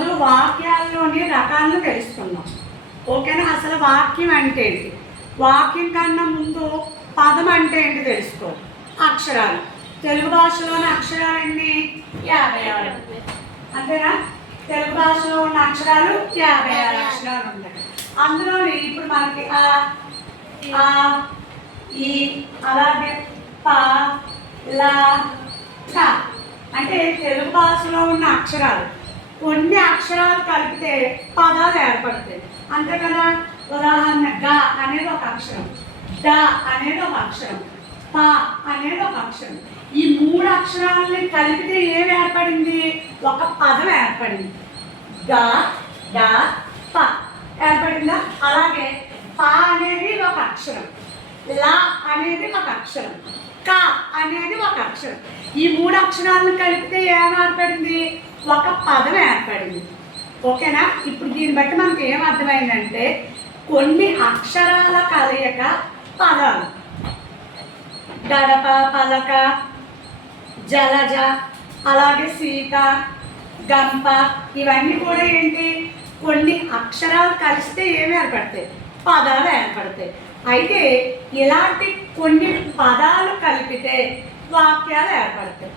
ఈరోజు వాక్యాల్లోని రకాలను తెలుసుకుందాం. ఓకేనా? అసలు వాక్యం అంటే ఏంటి, వాక్యం కన్నా ముందు పదం అంటే ఏంటి తెలుసుకో. అక్షరాలు, తెలుగు భాషలోని అక్షరాలు ఎన్ని? 56. అంతేనా? తెలుగు భాషలో ఉన్న అక్షరాలు 56 అక్షరాలు ఉంటాయి. అందులోని ఇప్పుడు మనకి ఆ ఈ అలాగే ప ల క అంటే తెలుగు భాషలో ఉన్న అక్షరాలు. కొన్ని అక్షరాలు కలిపితే పదాలు ఏర్పడతాయి, అంతే కదా. ఉదాహరణ గ అనేది ఒక అక్షరం, డ అనేది ఒక అక్షరం, ప అనేది ఒక అక్షరం. ఈ 3 అక్షరాలని కలిపితే ఏమి ఏర్పడింది? ఒక పదం ఏర్పడింది. గ డ ప ఏర్పడిందా? అలాగే ప అనేది ఒక అక్షరం, ల అనేది ఒక అక్షరం, క అనేది ఒక అక్షరం. ఈ 3 అక్షరాలను కలిపితే ఏం ఏర్పడింది? ఒక పదం ఏర్పడింది. ఓకేనా? ఇప్పుడు దీన్ని బట్టి మనకి ఏం అర్థమైందంటే కొన్ని అక్షరాల కలయిక పదాలు. గడప, పలక, జలజ, అలాగే సీత, గంప, ఇవన్నీ కూడా ఏంటి? కొన్ని అక్షరాలు కలిస్తే ఏమి ఏర్పడతాయి? పదాలు ఏర్పడతాయి. అయితే ఇలాంటి కొన్ని పదాలు కలిపితే వాక్యాలు ఏర్పడతాయి.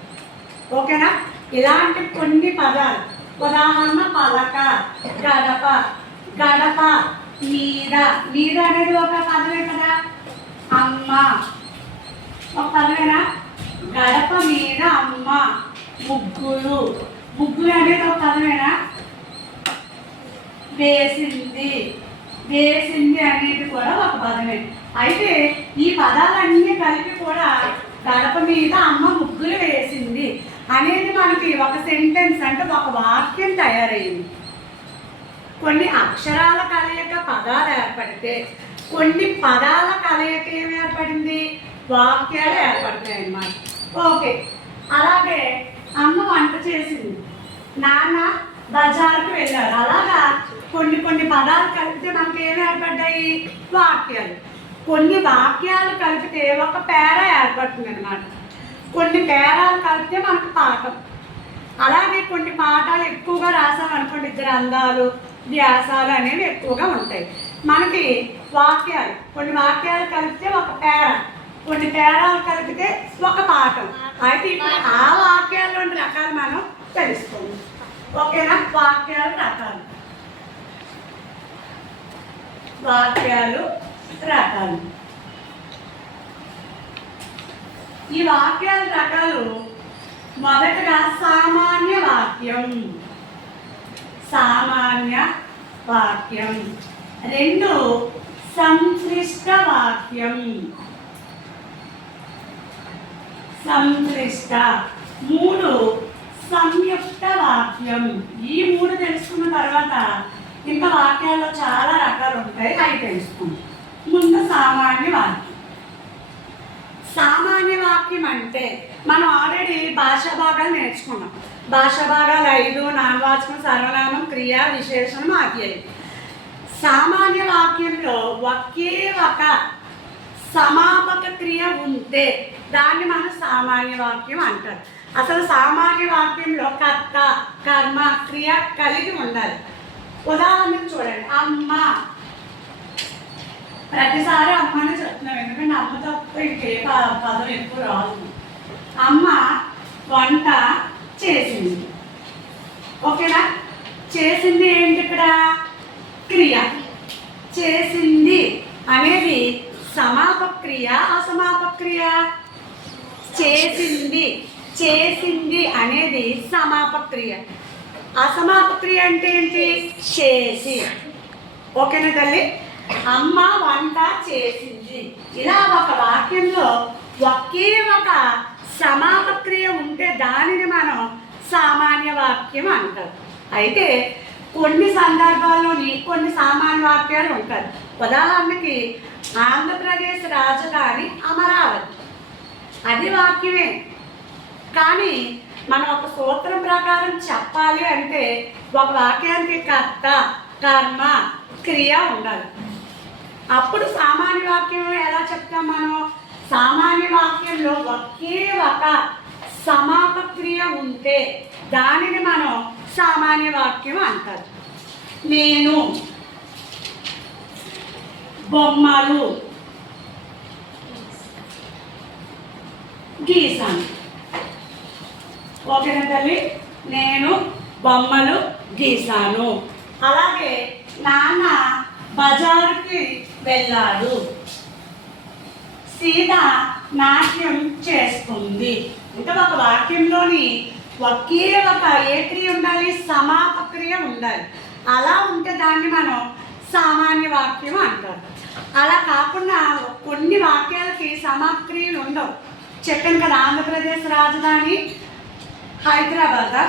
ఓకేనా? ఇలాంటి కొన్ని పదాలు, ఉదాహరణ పలక, గడప, గడప మీద, మీద అనేది ఒక పదమే కదా. అమ్మ ఒక పదమేనా? గడప మీద అమ్మ. ముగ్గులు, ముగ్గులు అనేది ఒక పదమేనా? వేసింది, వేసింది అనేది కూడా ఒక పదమే. అయితే ఈ పదాలన్నీ కలిపి కూడా గడప మీద అమ్మ ముగ్గులు వేసింది అనేది మనకి ఒక సెంటెన్స్ అంటే ఒక వాక్యం తయారయ్యింది. కొన్ని అక్షరాల కలయిక పదాలు ఏర్పడితే కొన్ని పదాల కలయిక ఏమి ఏర్పడింది? వాక్యాలు ఏర్పడతాయి అన్నమాట. ఓకే. అలాగే అమ్మ వంట చేసింది, నాన్న బజారుకు వెళ్ళారు. అలాగా కొన్ని కొన్ని పదాలు కలిపితే మనకి ఏమి ఏర్పడ్డాయి? వాక్యాలు. కొన్ని వాక్యాలు కలిపితే ఒక పేరా ఏర్పడుతుంది అన్నమాట. కొన్ని పేరాలు కలిపితే మనకు పాఠం. అలాగే కొన్ని పాఠాలు ఎక్కువగా రాసామనుకోండి, గ్రంథాలు, వ్యాసాలు అనేవి ఎక్కువగా ఉంటాయి. మనకి వాక్యాలు, కొన్ని వాక్యాలు కలిపితే ఒక పేర, కొన్ని పేరాలు కలిపితే ఒక పాఠం. అయితే ఇప్పుడు ఆ వాక్యాల్లోని రకాలు మనం తెలుసుకోండి. ఓకేనా? వాక్యాలు రకాలు, వాక్యాలు రకాలు. ఈ వాక్యాల రకాలు మొదటగా సామాన్య వాక్యం, సామాన్య వాక్యం. 2 సంక్లిష్ట వాక్యం, సంక్లిష్ట. 3 సంయుక్త వాక్యం. ఈ 3 తెలుసుకున్న తర్వాత ఇంకా వాక్యాల్లో చాలా రకాలు ఉంటాయి, అవి తెలుసుకుంటాం. ముందు సామాన్య వాక్యం. సామాన్య వాక్యం అంటే మనం ఆల్రెడీ భాషా భాగాలు నేర్చుకున్నాం. భాషా భాగాలు 5: నామవాచకం, సర్వనామం, క్రియ, విశేషణం, అవ్యయం. సామాన్య వాక్యంలో ఒకే ఒక సమాపక క్రియ ఉంటే దాన్ని మనం సామాన్య వాక్యం అంటారు. అసలు సామాన్య వాక్యంలో కర్త, కర్మ, క్రియ కలిగి ఉండాలి. ఉదాహరణకు చూడండి, అమ్మ. ప్రతిసారి అమ్మనే చెప్తున్నాం, ఎందుకంటే అమ్మ తప్ప ఇంకే పదం ఎక్కువ రాదు. అమ్మ వంట చేసింది. ఓకేనా? చేసింది ఏంటి ఇక్కడ? క్రియ. చేసింది అనేది సమాపక క్రియ, అసమాపక క్రియ? చేసింది, చేసింది అనేది సమాపక క్రియ. అసమాపక క్రియ అంటే ఏంటి? చేసి. ఓకేనా తల్లి? అమ్మ వంట చేసింది. ఇలా ఒక వాక్యంలో ఒకే ఒక సమాపక క్రియ ఉంటే దానిని మనం సామాన్య వాక్యం అంటారు. అయితే కొన్ని సందర్భాల్లోని కొన్ని సామాన్య వాక్యాలు ఉంటాయి. ఉదాహరణకి ఆంధ్రప్రదేశ్ రాజధాని అమరావతి, అది వాక్యమే. కానీ మనం ఒక సూత్రం ప్రకారం చెప్పాలి అంటే ఒక వాక్యానికి కర్త, కర్మ, క్రియ ఉండాలి. అప్పుడు సామాన్య వాక్యం ఎలా చెప్తాం మనం? సామాన్య వాక్యంలో ఒకే ఒక సమాపక్రియ ఉంటే దానిని మనం సామాన్య వాక్యం అంటారు. నేను బొమ్మలు గీసాను. ఓకేనా తల్లి? నేను బొమ్మలు గీసాను. అలాగే నాన్న బజారుకి వెళ్ళాడు. సీత నాట్యం చేస్తుంది. ఇంకా ఒక వాక్యంలోని ఒకే ఒక ఏ క్రియ ఉండాలి? సమాపక్రియ ఉండాలి. అలా ఉంటే దాన్ని మనం సామాన్య వాక్యం అంటారు. అలా కాకుండా కొన్ని వాక్యాలకి సమాపక్రియలు ఉండవు. చెప్పాను కదా, ఆంధ్రప్రదేశ్ రాజధాని హైదరాబాద్,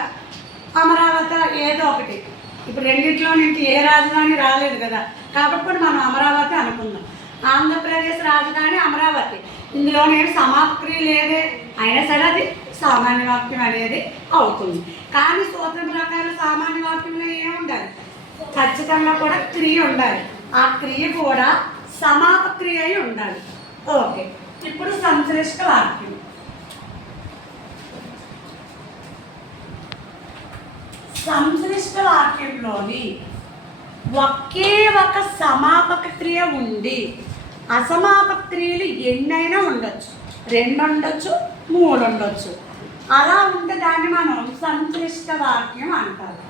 అమరావతి ఏదో ఒకటి. ఇప్పుడు రెండింటిలో నుంచి ఏ రాజధాని రాలేదు కదా, కాబట్టి మనం అమరావతి అనుకుందాం. ఆంధ్రప్రదేశ్ రాజధాని అమరావతి, ఇందులోనేమి సమాపక్రియ లేదే, అయినా సరే అది సామాన్య వాక్యం అనేది అవుతుంది. కానీ సూత్రం ప్రకారం సామాన్య వాక్యంలో ఏముండాలి? ఖచ్చితంగా కూడా క్రియ ఉండాలి. ఆ క్రియ కూడా సమాపక్రియ అయి ఉండాలి. ఓకే, ఇప్పుడు సంశ్లిష్ట వాక్యం. సంశ్లిష్ట వాక్యంలోని ఒకే ఒక సమాపక క్రియ ఉండి అసమాపక క్రియలు ఎన్నైనా ఉండొచ్చు, 2 ఉండొచ్చు, 3 ఉండొచ్చు. అలా ఉంటే దాన్ని మనం సంశ్లిష్ట వాక్యం అంటారు.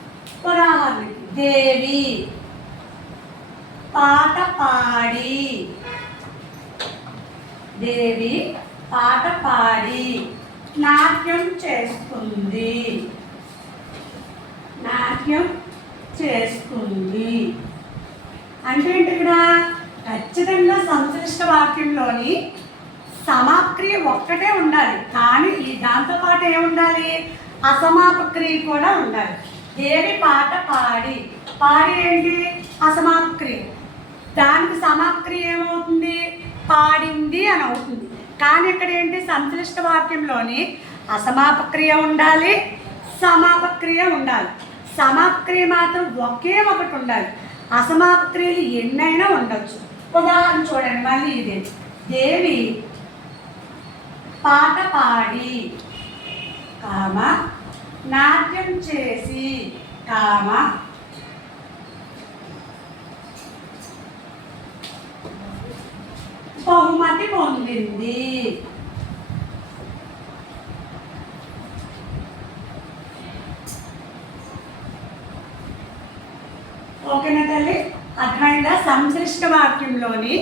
ఉదాహరణకి దేవి పాట పాడి, దేవి పాట పాడి నాట్యం చేస్తుంది, నాట్యం చేస్తుంది అంటే ఏంటి? ఇక్కడ ఖచ్చితంగా సంశ్లిష్ట వాక్యంలోని సమాపక్రియ ఒక్కటే ఉండాలి, కానీ దాంతోపాటు ఏముండాలి? అసమాపక్రియ కూడా ఉండాలి. దేవి పాట పాడి, పాడి ఏంటి? అసమాపక్రియ. దానికి సమాపక్రియ ఏమవుతుంది? పాడింది అని అవుతుంది. కానీ ఇక్కడ ఏంటి? సంశ్లిష్ట వాక్యంలోని అసమాపక్రియ ఉండాలి, సమాపక్రియ ఉండాలి. సమాపక్రియ మాత్రం ఒకే ఒకటి ఉండాలి, అసమాపక్రియలు ఎన్నైనా ఉండొచ్చు. ఉదాహరణ చూడండి, మళ్ళీ ఇదే. దేవి పాట పాడి కామ నాట్యం చేసి కామ బహుమతి పొందింది. ఓకేనా తల్లి? అర్థమైందా? సంశ్లిష్ట వాక్యంలోని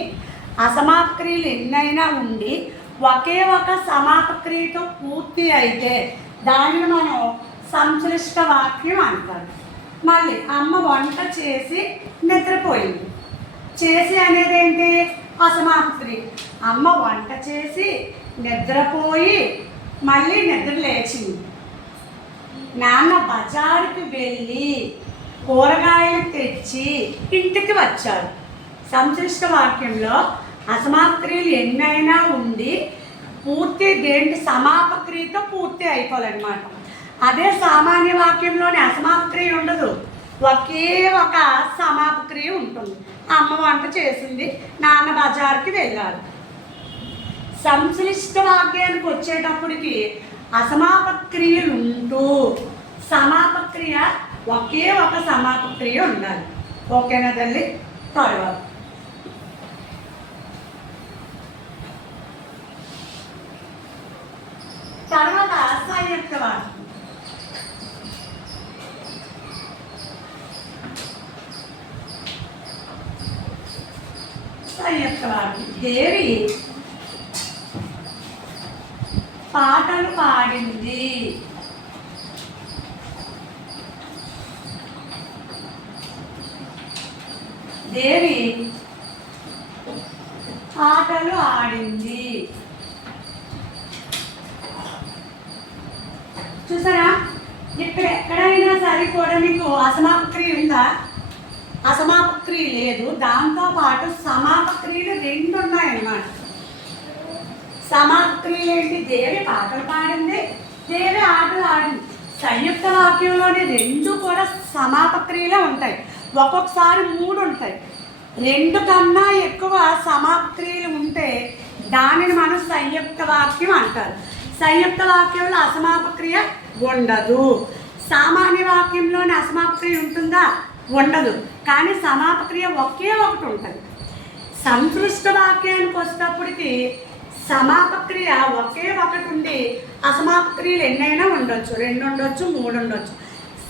అసమాపక్రియలు ఎన్నైనా ఉండి ఒకే ఒక సమాపక్రియతో పూర్తి అయితే దానిని మనం సంశ్లిష్ట వాక్యం అంటారు. మళ్ళీ అమ్మ వంట చేసి నిద్రపోయింది. చేసి అనేది ఏంటి? అసమాపక్రియ. అమ్మ వంట చేసి నిద్రపోయి మళ్ళీ నిద్ర లేచింది. నాన్న బజారుకి వెళ్ళి కూరగాయలు తెచ్చి ఇంటికి వచ్చారు. సంశ్లిష్ట వాక్యంలో అసమాపక్రియలు ఎన్నైనా ఉండి పూర్తి దేంటి సమాపక్రియతో పూర్తి అయిపోవాలన్నమాట. అదే సామాన్య వాక్యంలోని అసమాపక్రియ ఉండదు, ఒకే ఒక సమాపక్రియ ఉంటుంది. అమ్మ వంట చేసింది, నాన్న బజారుకి వెళ్ళారు. సంశ్లిష్ట వాక్యానికి వచ్చేటప్పటికి అసమాపక్రియలు ఉంటూ సమాపక్రియ ఒకే ఒక సమాపక్రియ ఉండాలి. ఓకేనా తల్లి? తర్వాత సంయుక్త వాక్యం. సంయుక్త వాక్యం. దేవి పాటలు పాడింది. దేవి ఆటలు ఆడింది. చూసారా? ఇక్కడ ఎక్కడైనా సరే కూడా మీకు అసమాపక్రియ ఉందా? అసమాపక్రియ లేదు. దాంతోపాటు సమాపక్రియలు 2 ఉన్నాయన్నమాట. సమాపక్రియలు ఏంటి? దేవి పాటలు పాడింది, దేవి ఆటలు ఆడింది. సంయుక్త వాక్యంలోని 2 కూడా సమాపక్రియలే ఉంటాయి. ఒక్కొక్కసారి 3 ఉంటాయి. 2 కన్నా ఎక్కువ సమాపక్రియలు ఉంటే దానిని మనం సంయుక్త వాక్యం అంటారు. సంయుక్త వాక్యంలో అసమాప క్రియ ఉండదు. సామాన్య వాక్యంలోని అసమాప క్రియ ఉంటుందా? ఉండదు. కానీ సమాప క్రియ ఒకే ఒకటి ఉంటుంది. సంతృష్ట వాక్యానికి వచ్చేటప్పటికి సమాప క్రియ ఒకే ఒకటి ఉండి అసమాప క్రియలు ఎన్నైనా ఉండొచ్చు, 2 ఉండొచ్చు, 3 ఉండొచ్చు.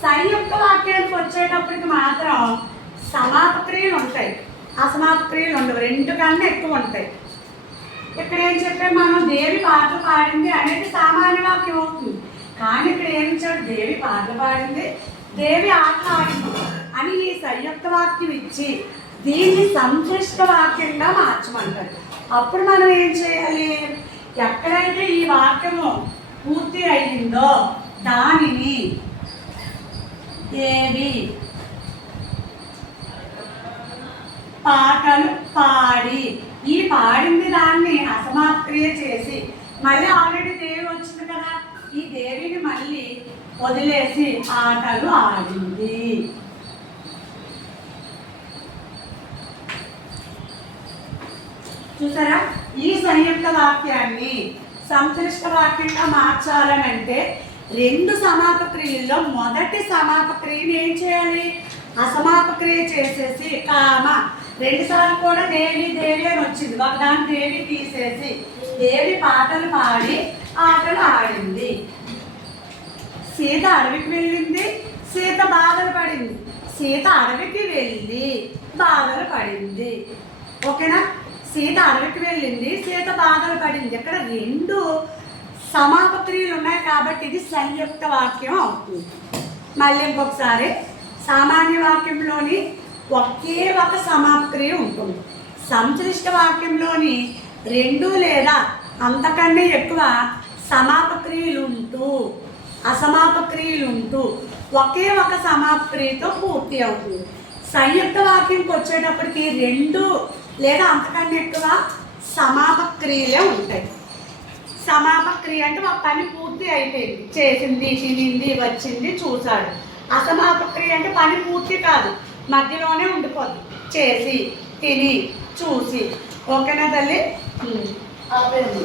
సంయుక్త వాక్యానికి వచ్చేటప్పటికి మాత్రం సమాప క్రియలు ఉంటాయి, అసమాప క్రియలు ఉండవు, 2 కన్నా ఎక్కువ ఉంటాయి. ఇక్కడ ఏం చెప్పాము మనం? దేవి పాటలు పాడింది అనేది సామాన్య వాక్యం అవుతుంది. కానీ ఇక్కడ ఏమి ఇచ్చాడు? దేవి పాటలు పాడింది, దేవి ఆటలు ఆడింది అని ఈ సంయుక్త వాక్యం ఇచ్చి దీన్ని సంతృష్ట వాక్యంగా మార్చమంటారు. అప్పుడు మనం ఏం చేయాలి? ఎక్కడైతే ఈ వాక్యము పూర్తి అయ్యిందో దానిని దేవి పాటలు పాడి, ఈ పాడింది దాన్ని అసమాప్క్రియ చేసి మళ్ళీ ఆల్రెడీ దేవి వచ్చింది కదా, ఈ దేవిని మళ్ళీ వదిలేసి ఆటలు ఆడింది. చూసారా? ఈ సంయుక్త వాక్యాన్ని సంక్లిష్ట వాక్యంగా మార్చాలని అంటే 2 సమాప క్రియల్లో మొదటి సమాప క్రియని ఏం చేయాలి? అసమాప క్రియ చేసేసి కామ 2 సార్లు కూడా దేవి దేవి అని వచ్చింది, ఒకదాని దేవి తీసేసి దేవి పాటలు పాడి ఆటలు ఆడింది. సీత అడవికి వెళ్ళింది, సీత బాధలు పడింది. సీత అడవికి వెళ్ళి బాధలు పడింది. ఓకేనా? సీత అడవికి వెళ్ళింది, సీత బాధలు పడింది. ఇక్కడ 2 సమాప క్రియలు ఉన్నాయి కాబట్టి ఇది సంయుక్త వాక్యం అవుతుంది. మళ్ళీ ఇంకొకసారి, సామాన్య వాక్యంలోని ఒకే ఒక సమాప క్రియ ఉంటుంది. సంక్లిష్ట వాక్యంలోని 2 లేదా అంతకన్నా ఎక్కువ సమాప క్రియలు ఉంటూ అసమాప క్రియలు ఉంటూ ఒకే ఒక సమాప క్రియతో పూర్తి అవుతుంది. సంయుక్త వాక్యంకి వచ్చేటప్పటికి 2 లేదా అంతకన్నా ఎక్కువ సమాప క్రియలే ఉంటాయి. సమాప క్రియ అంటే ఒక పని పూర్తి అయిపోయింది, చేసింది, తినింది, వచ్చింది, చూశాడు. అసమాప క్రియ అంటే పని పూర్తి కాదు, మధ్యలోనే ఉండిపోద్ది, చేసి, తిని, చూసి. ఓకేనా తల్లి? ఆపేది.